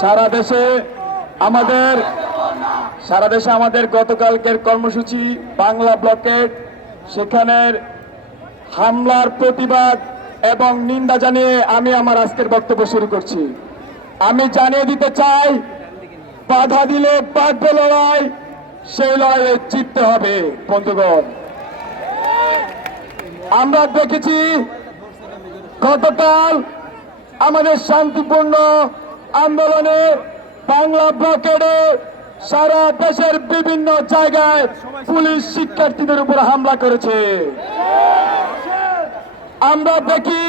সারা দেশে আমাদের, সারা দেশে আমাদের গতকালকের কর্মসূচি বাংলা ব্লকের, সেখানের হামলার প্রতিবাদ এবং নিন্দা জানিয়ে আমি আমার আজকের বক্তব্য শুরু করছি। আমি জানিয়ে দিতে চাই বাধা দিলে বাঁধবে লড়াই, সেই লড়াইয়ে জিততে হবে, বন্ধুগণ। আমরা দেখেছি গতকাল আমাদের শান্তিপূর্ণ আন্দোলনে বাংলা ব্লকেডে সারা দেশের বিভিন্ন জায়গায় পুলিশ শিক্ষার্থীদের উপর হামলা করেছে। আমরা দেখি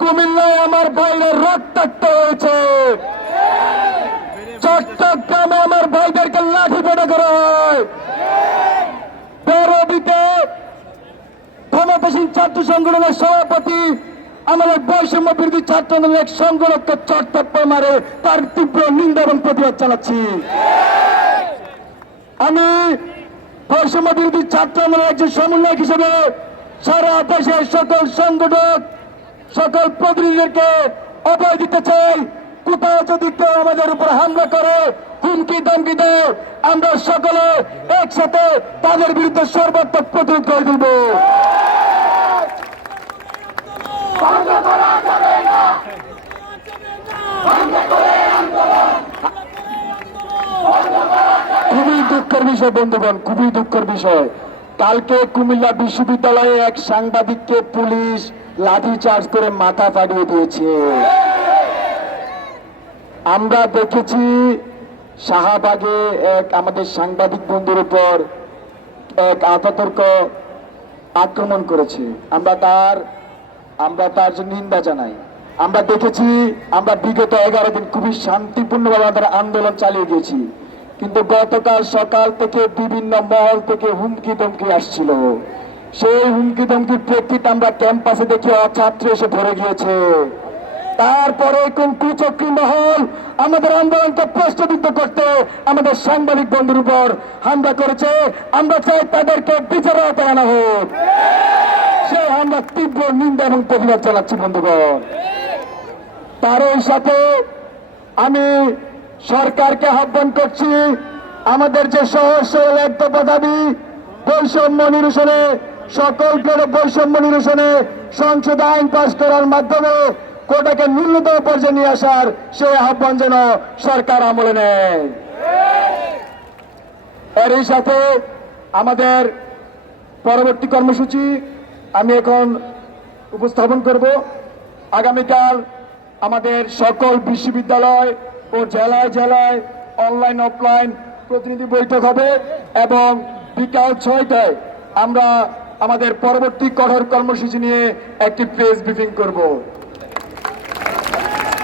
কুমিল্লায় আমার ভাইয়ের রক্তাক্ত হয়েছে। চট্টগ্রামে আমার ভাইদেরকে লাঠি পেটা করা হয়। পেরোবিতে ক্ষমতাসীন ছাত্র সংগঠনের সভাপতি আমাদের বৈষম্য বিরোধী ছাত্র এক সংগঠককে চট্টপ্প মারে, তার তীব্র নিন্দা এবং প্রতিবাদ চালাচ্ছি আমি বৈষম্য বিরোধী ছাত্র আন্দোলনের একজন সমন্বয়ক হিসেবে সারা দেশের সকল সংগঠক, সকল প্রতিনিধিদেরকে অভয় দিতে চাই। কোথাও যদি কেউ আমাদের উপর হামলা করে হুমকি ধমকি দেয়। আমরা সকলে একসাথে তাদের বিরুদ্ধে সর্বাত্মক প্রতিরোধ করে তুলব খুবই দুঃখের বিষয় বন্ধুগণ খুবই দুঃখের বিষয়। কালকে কুমিল্লা বিশ্ববিদ্যালয়ে এক সাংবাদিককে পুলিশ লাঠি চার্জ করে মাথা ফাটিয়ে দিয়েছে। আমরা দেখেছি শাহবাগে এক আমাদের সাংবাদিক বন্ধুর উপর এক আততর্ক আক্রমণ করেছে। আমরা তার আমরা তার নিন্দা জানাই। আমরা দেখেছি, আমরা বিগত এগারো দিন খুবই শান্তিপূর্ণভাবে আমাদের আন্দোলন চালিয়ে গিয়েছি। কিন্তু গতকাল সকাল থেকে বিভিন্ন মহল থেকে হুমকি ধমকি আসছিল। সেই হুমকি ধমকির প্রেক্ষিতে আমরা ক্যাম্পাসে দেখি ছাত্র এসে ভরে গিয়েছে। তারপরে কোন কুচক্রী মহল আমাদের আন্দোলনকে প্রশ্নবিদ্ধ করতে আমাদের সাংবাদিক বন্ধুর উপর হামলা করেছে। আমরা চাই তাদেরকে বিচার আওতায় আনা হোক। সে আমরা তীব্র নিন্দা এবং প্রতিবাদ চালাচ্ছি, বন্ধুগণ। তারই সাথে আমি সরকারকে আহ্বান করছি, আমাদের যে সহজ সরল এক বৈষম্য নিরসনে, সকল বৈষম্য নিরসনে সংসদ আইন পাশ করার মাধ্যমে কোটাকে ন্যূনতম পর্যায়ে নিয়ে আসার সেই আহ্বান যেন সরকার আমলে নেয়। এরই সাথে আমাদের পরবর্তী কর্মসূচি আমি এখন উপস্থাপন করব। আগামীকাল আমাদের সকল বিশ্ববিদ্যালয় ও জেলায় জেলায় অনলাইন অফলাইন প্রতিনিধি বৈঠক হবে এবং বিকাল ছয়টায় আমরা আমাদের পরবর্তী কঠোর কর্মসূচি নিয়ে একটি প্রেস ব্রিফিং করব।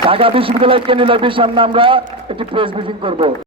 ঢাকা বিশ্ববিদ্যালয় কেন্দ্রীয় লাইব্রেরির সামনে আমরা একটি প্রেস ব্রিফিং করব।